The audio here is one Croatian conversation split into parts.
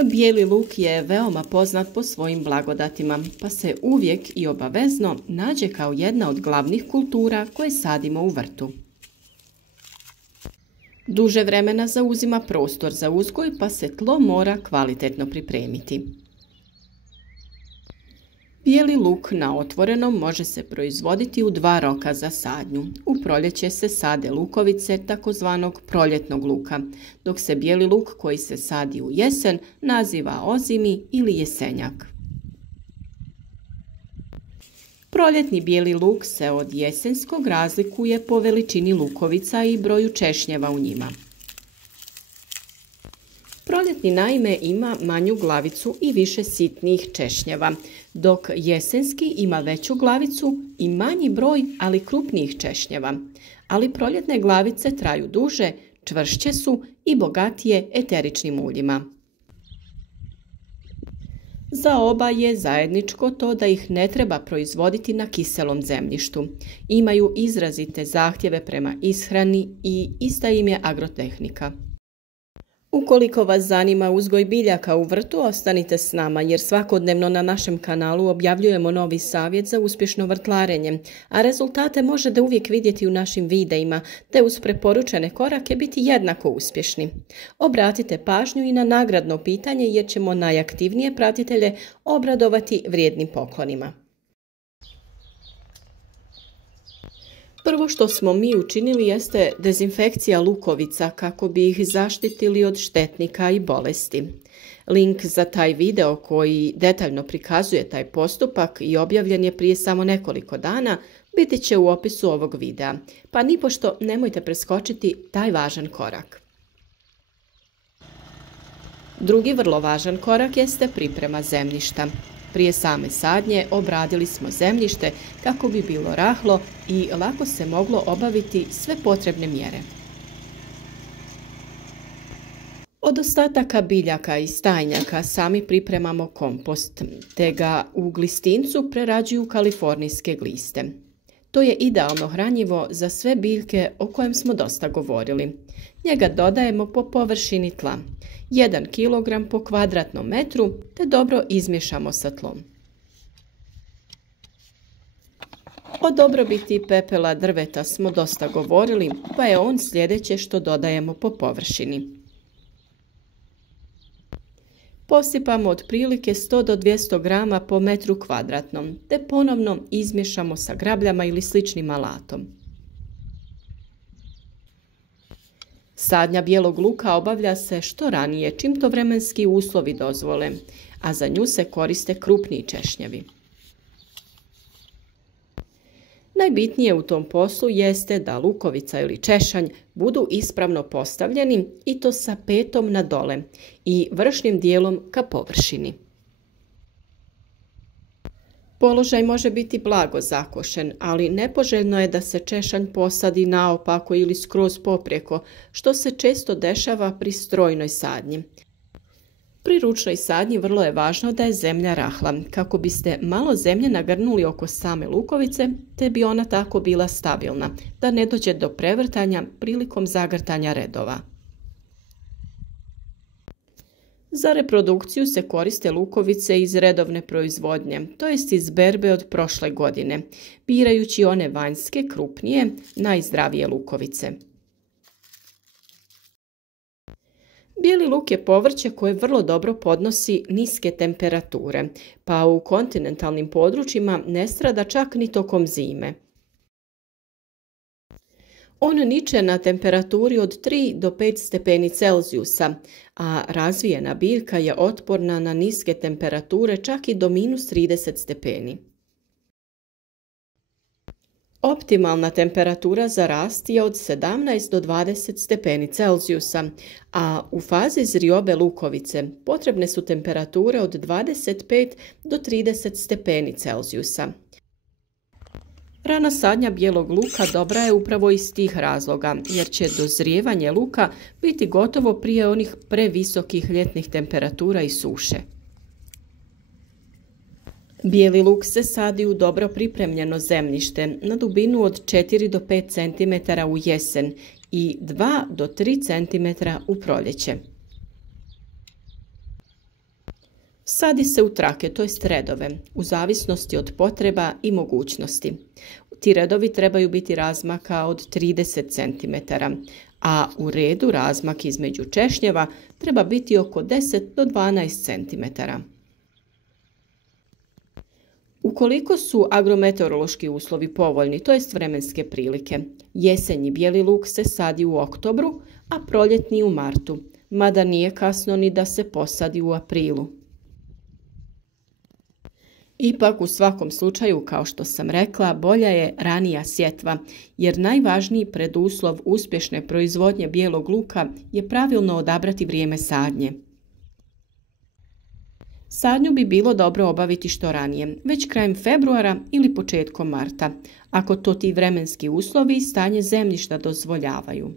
Bijeli luk je veoma poznat po svojim blagodatima, pa se uvijek i obavezno nađe kao jedna od glavnih kultura koje sadimo u vrtu. Duže vremena zauzima prostor za uzgoj, pa se tlo mora kvalitetno pripremiti. Bijeli luk na otvorenom može se proizvoditi u 2 roka za sadnju. U proljeće se sade lukovice takozvanog proljetnog luka, dok se bijeli luk koji se sadi u jesen naziva ozimi ili jesenjak. Proljetni bijeli luk se od jesenskog razlikuje po veličini lukovica i broju češnjeva u njima. Proljetni naime ima manju glavicu i više sitnijih češnjeva, dok jesenski ima veću glavicu i manji broj, ali krupnijih češnjeva. Ali proljetne glavice traju duže, čvršće su i bogatije eteričnim uljima. Za oba je zajedničko to da ih ne treba proizvoditi na kiselom zemljištu. Imaju izrazite zahtjeve prema ishrani i ista im je agrotehnika. Ukoliko vas zanima uzgoj biljaka u vrtu, ostanite s nama jer svakodnevno na našem kanalu objavljujemo novi savjet za uspješno vrtlarenje, a rezultate možete uvijek vidjeti u našim videima, te uz preporučene korake biti jednako uspješni. Obratite pažnju i na nagradno pitanje jer ćemo najaktivnije pratitelje obradovati vrijednim poklonima. Prvo što smo mi učinili jeste dezinfekcija lukovica kako bi ih zaštitili od štetnika i bolesti. Link za taj video koji detaljno prikazuje taj postupak i objavljen je prije samo nekoliko dana biti će u opisu ovog videa, pa nipošto nemojte preskočiti taj važan korak. Drugi vrlo važan korak jeste priprema zemljišta. Prije same sadnje obradili smo zemljište kako bi bilo rahlo i lako se moglo obaviti sve potrebne mjere. Od ostataka biljaka i stajnjaka sami pripremamo kompost, te ga u glistincu prerađuju kalifornijske gliste. To je idealno hranjivo za sve biljke o kojem smo dosta govorili. Njega dodajemo po površini tla, 1 kg po kvadratnom metru, te dobro izmiješamo sa tlom. O dobrobiti pepela drveta smo dosta govorili, pa je on sljedeće što dodajemo po površini. Posipamo otprilike 100 do 200 grama po metru kvadratnom, te ponovno izmiješamo sa grabljama ili sličnim alatom. Sadnja bijelog luka obavlja se što ranije, čim to vremenski uslovi dozvole, a za nju se koriste krupniji češnjevi. Najbitnije u tom poslu jeste da lukovica ili češanj budu ispravno postavljeni i to sa petom na dole i vršnim dijelom ka površini. Položaj može biti blago zakošen, ali nepoželjno je da se češanj posadi naopako ili skroz poprijeko, što se često dešava pri strojnoj sadnji. Pri ručnoj sadnji vrlo je važno da je zemlja rahla, kako biste malo zemlje nagrnuli oko same lukovice, te bi ona tako bila stabilna, da ne dođe do prevrtanja prilikom zagrtanja redova. Za reprodukciju se koriste lukovice iz redovne proizvodnje, to jest iz berbe od prošle godine, birajući one vanjske, krupnije, najzdravije lukovice. Bijeli luk je povrće koje vrlo dobro podnosi niske temperature, pa u kontinentalnim područjima ne strada čak ni tokom zime. On niče na temperaturi od 3 do 5 stepeni Celzijusa, a razvijena biljka je otporna na niske temperature čak i do -30 stepeni. Optimalna temperatura za rast je od 17 do 20 stepeni Celzijusa, a u fazi zriobe lukovice potrebne su temperature od 25 do 30 stepeni Celzijusa. Rana sadnja bijelog luka dobra je upravo iz tih razloga, jer će dozrijevanje luka biti gotovo prije onih previsokih ljetnih temperatura i suše. Bijeli luk se sadi u dobro pripremljeno zemljište na dubinu od 4 do 5 cm u jesen i 2 do 3 cm u proljeće. Sadi se u trake, to jest redove, u zavisnosti od potreba i mogućnosti. Ti redovi trebaju biti razmaka od 30 cm, a u redu razmak između češnjeva treba biti oko 10 do 12 cm. Ukoliko su agrometeorološki uslovi povoljni, to jest vremenske prilike, jesenji bijeli luk se sadi u oktobru, a proljetni u martu, mada nije kasno ni da se posadi u aprilu. Ipak u svakom slučaju, kao što sam rekla, bolja je ranija sjetva, jer najvažniji preduslov uspješne proizvodnje bijelog luka je pravilno odabrati vrijeme sadnje. Sadnju bi bilo dobro obaviti što ranije, već krajem februara ili početkom marta, ako to ti vremenski uslovi i stanje zemljišta dozvoljavaju.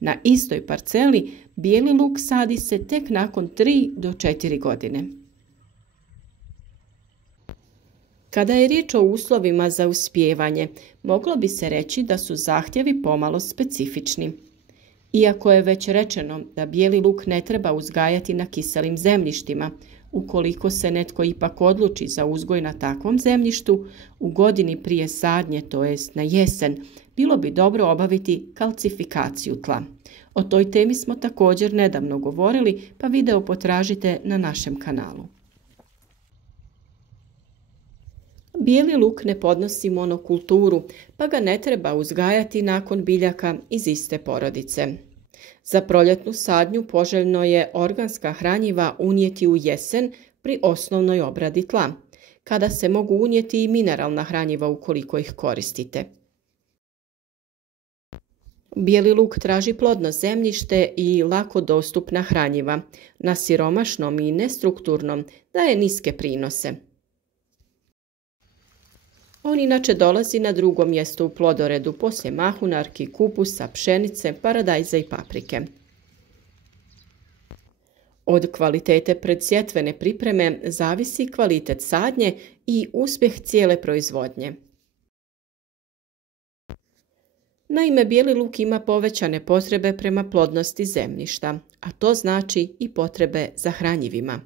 Na istoj parceli bijeli luk sadi se tek nakon 3 do 4 godine. Kada je riječ o uslovima za uspijevanje, moglo bi se reći da su zahtjevi pomalo specifični. Iako je već rečeno da bijeli luk ne treba uzgajati na kiselim zemljištima, ukoliko se netko ipak odluči za uzgoj na takvom zemljištu, u godini prije sadnje, to jest na jesen, bilo bi dobro obaviti kalcifikaciju tla. O toj temi smo također nedavno govorili, pa video potražite na našem kanalu. Bijeli luk ne podnosi monokulturu, pa ga ne treba uzgajati nakon biljaka iz iste porodice. Za proljetnu sadnju poželjno je organska hranjiva unijeti u jesen pri osnovnoj obradi tla, kada se mogu unijeti i mineralna hranjiva ukoliko ih koristite. Bijeli luk traži plodno zemljište i lako dostupna hranjiva. Na siromašnom i nestrukturnom daje niske prinose. On inače dolazi na drugo mjesto u plodoredu poslije mahunarki, kupusa, pšenice, paradajza i paprike. Od kvalitete predsjetvene pripreme zavisi kvalitet sadnje i uspjeh cijele proizvodnje. Naime, bijeli luk ima povećane potrebe prema plodnosti zemljišta, a to znači i potrebe za hranjivima.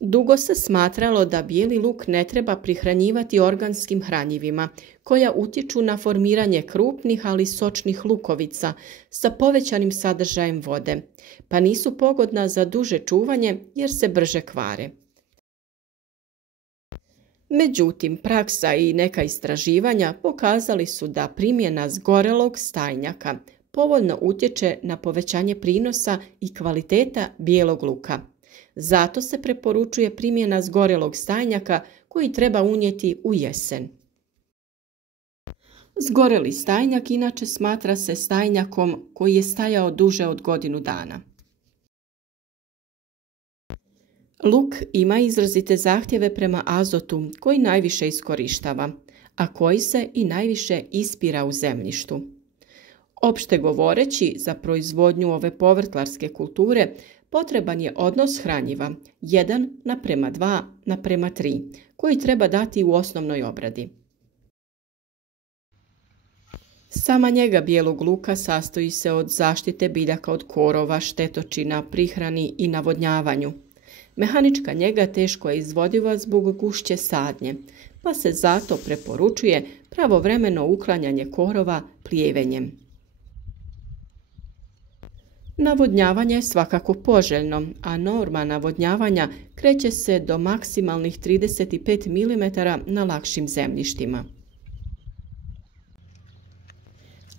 Dugo se smatralo da bijeli luk ne treba prihranjivati organskim hranjivima, koja utječu na formiranje krupnih ali sočnih lukovica sa povećanim sadržajem vode, pa nisu pogodna za duže čuvanje jer se brže kvare. Međutim, praksa i neka istraživanja pokazali su da primjena zgorelog stajnjaka povoljno utječe na povećanje prinosa i kvaliteta bijelog luka. Zato se preporučuje primjena zgorelog stajnjaka koji treba unijeti u jesen. Zgoreli stajnjak inače smatra se stajnjakom koji je stajao duže od godinu dana. Luk ima izrazite zahtjeve prema azotu koji najviše iskorištava, a koji se i najviše ispira u zemljištu. Opšte govoreći, za proizvodnju ove povrtlarske kulture potreban je odnos hranjiva 1:2:3 koji treba dati u osnovnoj obradi. Sama njega bijelog luka sastoji se od zaštite biljaka od korova, štetočina, prihrani i navodnjavanju. Mehanička njega teško je izvodiva zbog gušće sadnje, pa se zato preporučuje pravovremeno uklanjanje korova plijevenjem. Navodnjavanje je svakako poželjno, a norma navodnjavanja kreće se do maksimalnih 35 mm na lakšim zemljištima.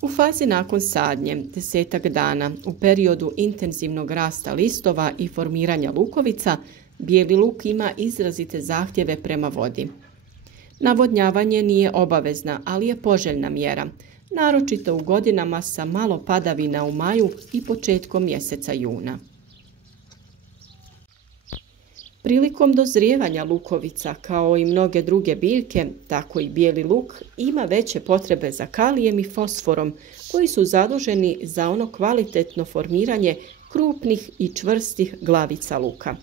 U fazi nakon sadnje, 10-ak dana, u periodu intenzivnog rasta listova i formiranja lukovica, bijeli luk ima izrazite zahtjeve prema vodi. Navodnjavanje nije obavezna, ali je poželjna mjera, naročito u godinama sa malo padavina u maju i početkom mjeseca juna. Prilikom dozrijevanja lukovica, kao i mnoge druge biljke, tako i bijeli luk, ima veće potrebe za kalijem i fosforom, koji su zaduženi za ono kvalitetno formiranje krupnih i čvrstih glavica luka.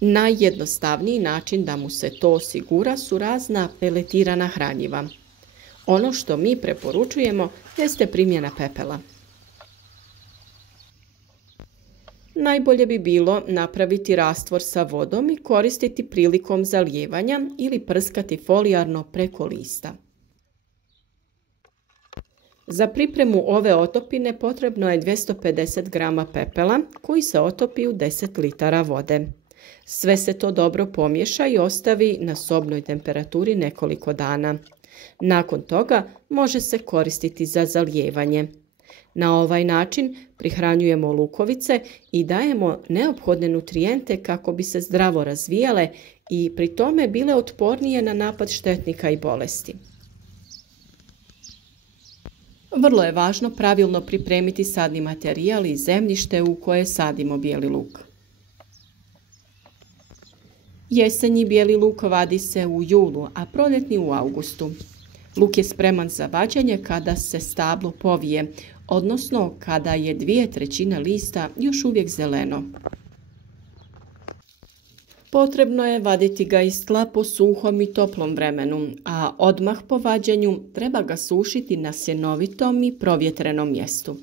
Najjednostavniji način da mu se to osigura su razna peletirana hranjiva. Ono što mi preporučujemo jeste primjena pepela. Najbolje bi bilo napraviti rastvor sa vodom i koristiti prilikom zalijevanja ili prskati folijarno preko lista. Za pripremu ove otopine potrebno je 250 g pepela koji se otopi u 10 litara vode. Sve se to dobro pomiješa i ostavi na sobnoj temperaturi nekoliko dana. Nakon toga može se koristiti za zalijevanje. Na ovaj način prihranjujemo lukovice i dajemo neophodne nutrijente kako bi se zdravo razvijale i pri tome bile otpornije na napad štetnika i bolesti. Vrlo je važno pravilno pripremiti sadni materijal i zemljište u koje sadimo bijeli luk. Jesenji bijeli luk vadi se u julu, a proljetni u augustu. Luk je spreman za vađenje kada se stablo povije, odnosno kada je 2/3 lista još uvijek zeleno. Potrebno je vaditi ga iz tla po suhom i toplom vremenu, a odmah po vađenju treba ga sušiti na sjenovitom i provjetrenom mjestu.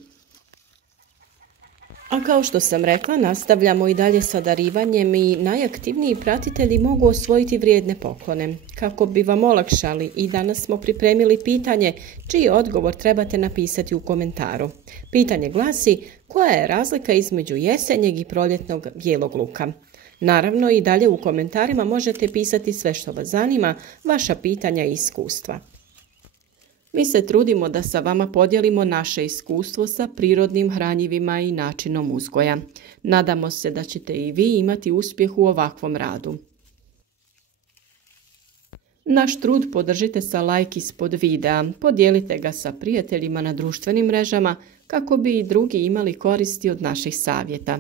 A kao što sam rekla, nastavljamo i dalje sa darivanjem i najaktivniji pratitelji mogu osvojiti vrijedne poklone. Kako bi vam olakšali, i danas smo pripremili pitanje čiji odgovor trebate napisati u komentaru. Pitanje glasi: koja je razlika između jesenjeg i proljetnog bijelog luka? Naravno, i dalje u komentarima možete pisati sve što vas zanima, vaša pitanja i iskustva. Mi se trudimo da sa vama podijelimo naše iskustvo sa prirodnim hranjivima i načinom uzgoja. Nadamo se da ćete i vi imati uspjeh u ovakvom radu. Naš trud podržite sa like ispod videa, podijelite ga sa prijateljima na društvenim mrežama kako bi i drugi imali koristi od naših savjeta.